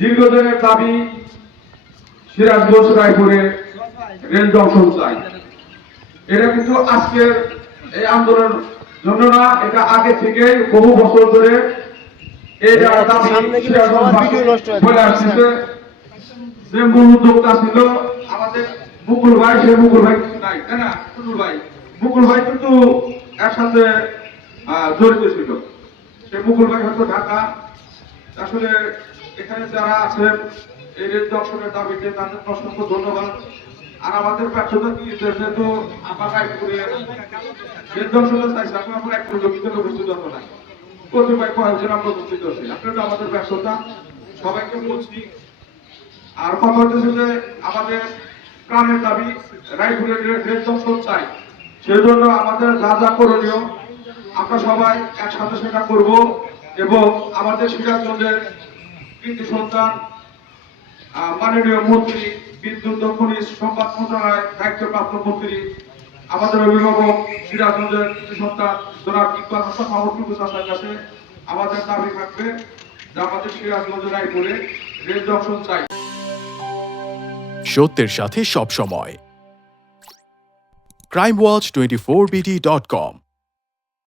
দীর্ঘদিনের দাবি Sirajganj রায়পুরে rail junction চাই। এটা কিন্তু আজকের এই আন্দোলন জন্য না, এটা আগে থেকে বহু বছর ধরে এটা দাবি সিরাজগঞ্জবাসী বলে আসছে। যে মূল উদ্যোক্তা ছিল আমাদের মুকুল ভাই, সে মুকুল ভাই কিন্তু নাই, তাই না মুকুল ভাই? মুকুল ভাই কিন্তু একসাথে জড়িত ছিল। সে মুকুল ভাই হয়তো ঢাকা। আসলে এখানে যারা আছেন এই রেল জংশনের দাবিতে তাদের অসংখ্য ধন্যবাদ। আর আমাদের ব্যর্থতা কি, যেহেতু আমরা রায়পুরে রেল জংশনে চাইছি, আমরা এক পরিলক্ষিত উপস্থিত হতো না, কতিপয় কয়েকজন আমরা উপস্থিত আছি। আপনারা আমাদের ব্যর্থতা, সবাইকে বলছি। আর কথা হচ্ছে যে আমাদের প্রাণের দাবি রায়পুরের রেল জংশন চাই। সেই জন্য আমাদের যা যা করণীয় আমরা সবাই একসাথে সেটা করব। এবং আমাদের সিরাজগঞ্জের কৃতি সন্তান মাননীয় মন্ত্রী, বিদ্যুৎ ও খনিজ সম্পদ মন্ত্রণালয়ের দায়িত্বপ্রাপ্ত মন্ত্রী, আমাদের অভিভাবক সিরাজগঞ্জের কৃতি সন্তান জনাব ইকবাল হাসান মাহমুদ চাচার কাছে আমাদের দাবি থাকবে যে আমাদের সিরাজগঞ্জের রায়পুরে রেল জংশন চাই। সত্যের সাথে সব সময়। crimewatch24bt.com